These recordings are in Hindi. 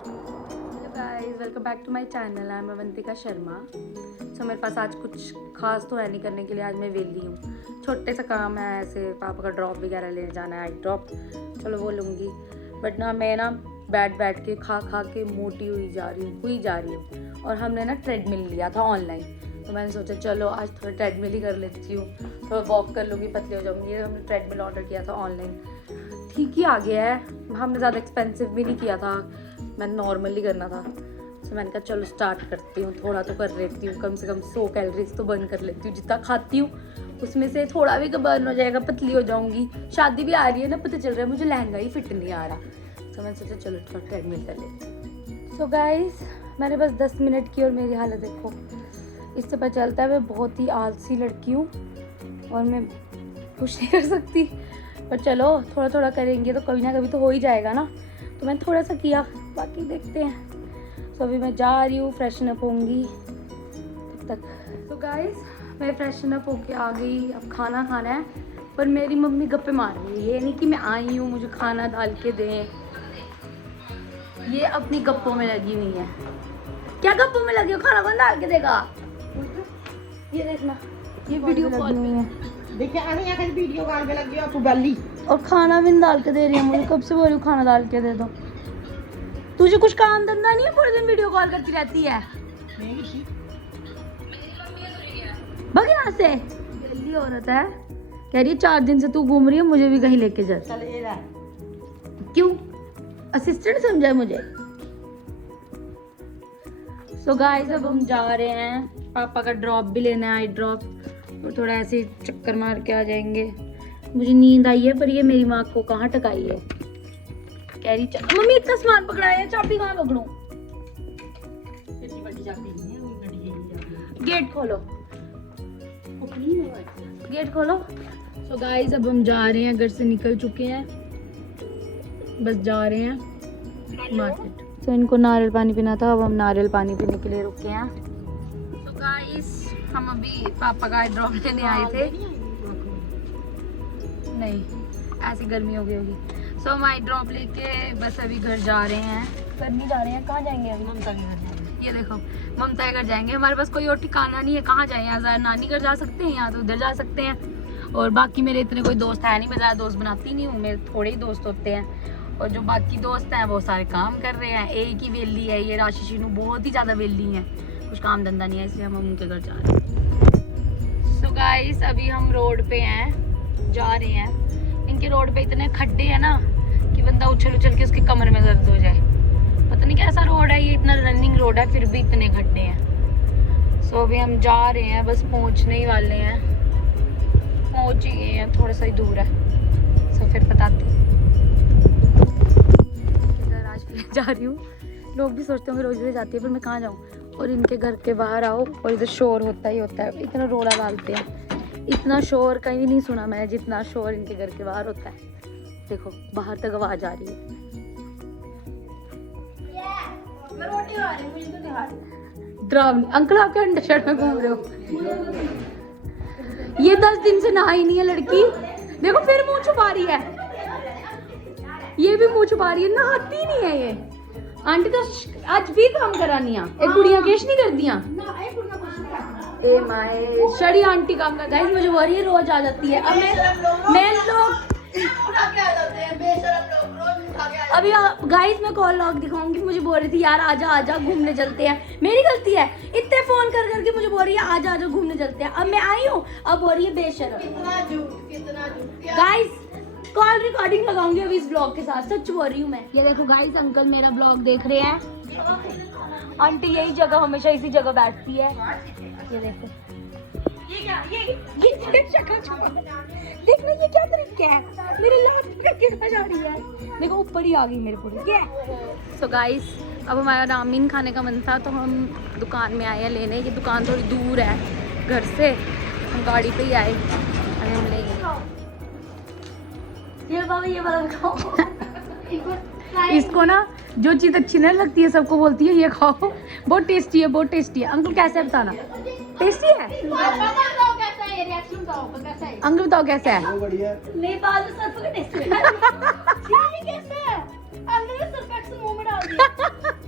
Hello guys, welcome back to my channel. I am Avantika Sharma. So मेरे पास आज कुछ खास तो है नहीं करने के लिए। आज मैं वेली हूँ। छोटे सा काम है, ऐसे पापा का ड्रॉप वगैरह लेने जाना है, आई ड्रॉप, चलो वो लूँगी। बट ना मैं ना बैठ के खा के मोटी हुई जा रही हूँ। और हमने ना ट्रेडमिल लिया था ऑनलाइन, तो मैंने सोचा चलो आज थोड़ा ट्रेडमिल ही कर लेती हूँ, थोड़ा वॉक कर लूँगी, पतली हो जाऊँगी। ये हमने ट्रेडमिल ऑर्डर किया था ऑनलाइन, ठीक ही आ गया है। हमने ज़्यादा एक्सपेंसिव भी नहीं किया था, मैंने नॉर्मली करना था। तो मैंने कहा चलो स्टार्ट करती हूँ, थोड़ा तो कर लेती हूँ, कम से कम 100 कैलोरीज तो बर्न कर लेती हूँ। जितना खाती हूँ उसमें से थोड़ा भी बर्न हो जाएगा, पतली हो जाऊँगी। शादी भी आ रही है ना, पता चल रहा है मुझे लहंगा ही फिट नहीं आ रहा। तो मैंने सोचा चलो थोड़ा ट्रेडमिल कर लेती हूँ। सो गाइस, मैंने बस 10 मिनट की और मेरी हालत देखो। इससे पता चलता है मैं बहुत ही आलसी लड़की हूँ और मैं कुछ नहीं कर सकती। पर चलो थोड़ा थोड़ा करेंगे तो कभी ना कभी तो हो ही जाएगा ना। तो मैंने थोड़ा सा किया, बाकी देखते हैं। तो अभी मैं जा रही हूँ, फ्रेशन अप होंगी तब तक। तो गाइस, मैं फ्रेशन अप होके आ गई, अब खाना खाना है। पर मेरी मम्मी गप्पे मार रही है, ये नहीं कि मैं आई हूँ मुझे खाना डाल के दें। ये अपनी गप्पों में लगी हुई है। क्या गप्पों में लगी हो? खाना कौन डाल के देगा? ये देखना, ये वीडियो कॉल पे है। देखिए आने आकर वीडियो कॉल पे लग गया तू बल्ली। और खाना भी नहीं डाल के दे रही है मुझे। कब से बोल रही हूँ खाना डाल के दे दो। तुझे कुछ काम धंधा नहीं है? पूरे दिन वीडियो कॉल करती रहती है। भाग यहाँ से, जल्दी औरत है। कह रही है 4 दिन से तू घूम रही है, मुझे भी कहीं लेके जा। क्यों असिस्टेंट समझा मुझे? सो गाइस, अब हम जा रहे हैं, पापा का ड्रॉप भी लेना है, आई ड्रॉप, और थोड़ा ऐसे चक्कर मार के आ जाएंगे। मुझे नींद आई है, पर ये मेरी माँ को कहाँ टकाई है। कह रही मम्मी इतना सामान पकड़ाया है, चाबी कहाँ पकड़ूं? गेट खोलो, गेट खोलो। सो गाइस, अब हम जा रहे हैं, घर से निकल चुके हैं, बस जा रहे हैं मार्केट। तो इनको नारियल पानी पीना था, अब हम नारियल पानी पीने के लिए रुके हैं। तो गाइस, हम अभी पापा का ड्रॉप लेने आए थे। नहीं, ऐसी गर्मी हो गई होगी। सो हम आई ड्रॉप लेके बस अभी घर जा रहे हैं। घर नहीं जा रहे हैं, कहाँ जाएंगे अभी? ममता के घर जाएंगे। ये देखो, ममता के घर जाएंगे। हमारे पास कोई और ठिकाना नहीं है, कहाँ जाए? यहाँ नानी घर जा सकते हैं, यहाँ तो उधर जा सकते हैं। और बाकी मेरे इतने कोई दोस्त है नहीं, मैं ज़्यादा दोस्त बनाती नहीं हूँ, मेरे थोड़े ही दोस्त होते हैं। और जो बाकी दोस्त हैं वो सारे काम कर रहे हैं। एक ही वेली है ये, राशि शीनू बहुत ही ज़्यादा वेली है, कुछ काम धंधा नहीं है, इसलिए हम उनके घर जा रहे हैं। सो गाइस, अभी हम रोड पे हैं, जा रहे हैं। इनके रोड पे इतने खड्डे हैं ना कि बंदा उछल के उसकी कमर में दर्द हो जाए। पता नहीं कैसा रोड है ये, इतना रनिंग रोड है फिर भी इतने खड्डे हैं। सो अभी हम जा रहे हैं, बस पहुंचने ही वाले हैं, पहुंच ही गए हैं, थोड़ा सा ही दूर है। सो फिर बताते हैं। आज फिर जा रही हूँ। लोग भी सोचते होंगे रोज इधर जाती है, पर मैं कहाँ जाऊँ। और इनके घर के बाहर आओ और इधर शोर होता ही होता है, इतना रोड़ा डालते हैं। इतना शोर कहीं नहीं सुना मैंने जितना शोर इनके घर के बाहर होता है। देखो बाहर तक आवाज आ रही है। ड्राम अंकल, आपके अंडर शर्ट में घूम रहे हो। ये 10 दिन से नहाई नहीं है लड़की। देखो फिर मुंह छुपा रही है, ये भी मुंह छुपा रही है, नहाती नहीं है ये। आंटी तो आज भी काम करानी है, एक गुड़िया केश नहीं कर दिया। ए माए, शड़ी आंटी काम का। गाइस मुझे वो रही रोज आ जाती है। अब मैं लोग अभी गाइस मैं कॉल लॉग दिखाऊंगी। मुझे बोल रही थी यार आजा घूमने चलते हैं। मेरी गलती है, इतने फोन कर करके मुझे बोल रही है आजा घूमने चलते हैं। अब मैं आई हूँ, अब हो रही है बेशर्म। कितना झूठ। गाइस कॉल रिकॉर्डिंग लगाऊंगी अभी इस ब्लॉग के साथ, सच बोल रही हूँ मैं। ये देखो गाइस, अंकल मेरा ब्लॉग देख रहे हैं। आंटी यही जगह, हमेशा इसी जगह बैठती है। ये देखो, ये देखना ये क्या तरीका है, मेरे लात पे जा रही है। देखो ऊपर ही आ गई मेरे पूरी। सो गाइस, अब हमारा रामीन खाने का मन था, तो हम दुकान में आए हैं लेने। ये दुकान थोड़ी दूर है घर से, हम गाड़ी पे ही आए, हम लेंगे। ये वाला खाओ। इसको ना जो चीज़ अच्छी नहीं लगती है सबको बोलती है ये खाओ, बहुत टेस्टी है, बहुत टेस्टी है। अंकल कैसा है बताना? टेस्टी है? अंकल बताओ कैसा है? नेपाल में सर्फ का टेस्ट है। कैसा है? अंकल ने सर्फ मुंह में डाल दिया।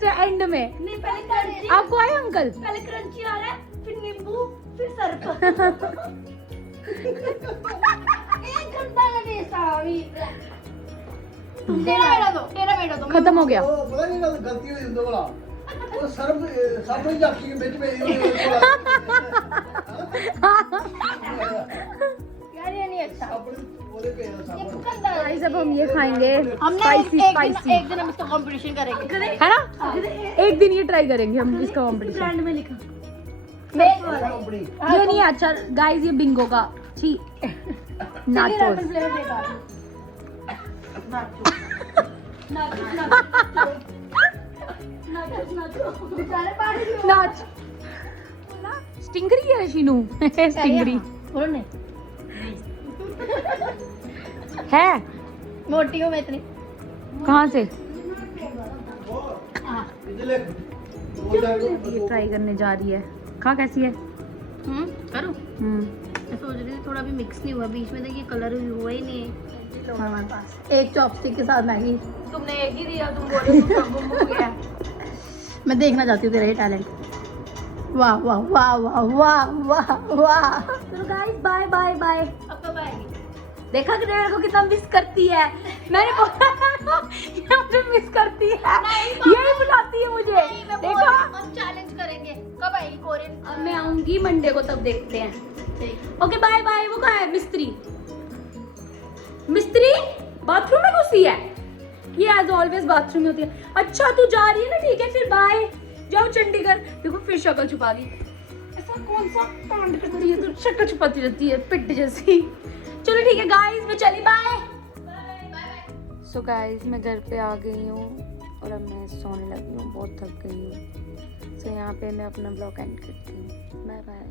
टेस्ट है एंड में। नहीं पहले क्रंची, आपको आए अंकल? पहले क्रंची आ रहा है, फिर नींबू, फिर सर्फ। एक घंटा का टेस्ट आ अभी। तेरा बेटा दो। खत्म हो गया। ਉਹ ਪਤਾ ਨਹੀਂ ਗੱਲ ਗਲਤੀ ਹੋਈ ਹੁੰਦੇ ਵਾਲਾ ਉਹ ਸਰਬ ਸਭ ਨੂੰ ਜਾਕੀ ਵਿੱਚ ਭੇਜ यार ये नहीं अच्छा। ਆਪਣੇ ਉਹਦੇ ਭੇਜ ये ਸਭ गंदा है। गाइस अब हम ये खाएंगे हमने स्पाइसी स्पाइसी, एक दिन हम इसका कंपटीशन करेंगे। है ना? एक दिन ये ट्राई करेंगे हम इसका कंपटीशन। ब्रांड में लिखा। ਕੰਪਨੀ ये नहीं है अच्छा गाइस, ये बिंगो का छी नाचोस। फ्लेवर बेकार। बेचारे पानी भी हो। नाच स्टिंगरी है शीनू। स्टिंगरी बोलो नहीं। है? मोटी हो मैं इतनी। कहाँ से? ਇਹਦੇ ਲੈ ਉਹ ਜਾ ये ट्राई करने जा रही है। खा कैसी है? करूँ? हम्म मैं सोच रही थी थोड़ा भी मिक्स नहीं हुआ बीच में, देखिए कलर हुआ ही नहीं है हमारे पास। एक चॉपस्टिक के साथ मैगी। तुमने एक ही दिया, तुम बोले गुम हो गया। मैं देखना चाहती हूँ तेरा ये टैलेंट। वाह वाह वाह वाह वाह वाह वाह। चलो गाइस बाय बाय बाय। अब कब आएगी? देखा कि मेरे को कितना मिस करती है। मैंने बोला ये मुझे मिस करती है, यही बुलाती है मुझे। देखा हम चैलेंज करेंगे। कब आएगी कोरियन? मैं आऊंगी मंडे को, तब देखते हैं। Okay bye bye. वो कहाँ है मिस्त्री? मिस्त्री बाथरूम में घुसी है। ये एज ऑलवेज बाथरूम में होती है। अच्छा तू जा रही है ना, ठीक है फिर बाय। जाओ चंडीगढ़। देखो फिर शक्ल छुपा गई। ऐसा कौन सा कांड करती है, तो शक्ल छुपाती रहती है पिट जैसी। चलो ठीक है गाइस, मैं चली बाय। सो गाइस मैं घर पे आ गई हूँ और अब मैं सोने लगी हूँ, बहुत थक गई हूँ। सो यहाँ पे मैं अपना ब्लॉग एंड करती हूँ। Bye bye.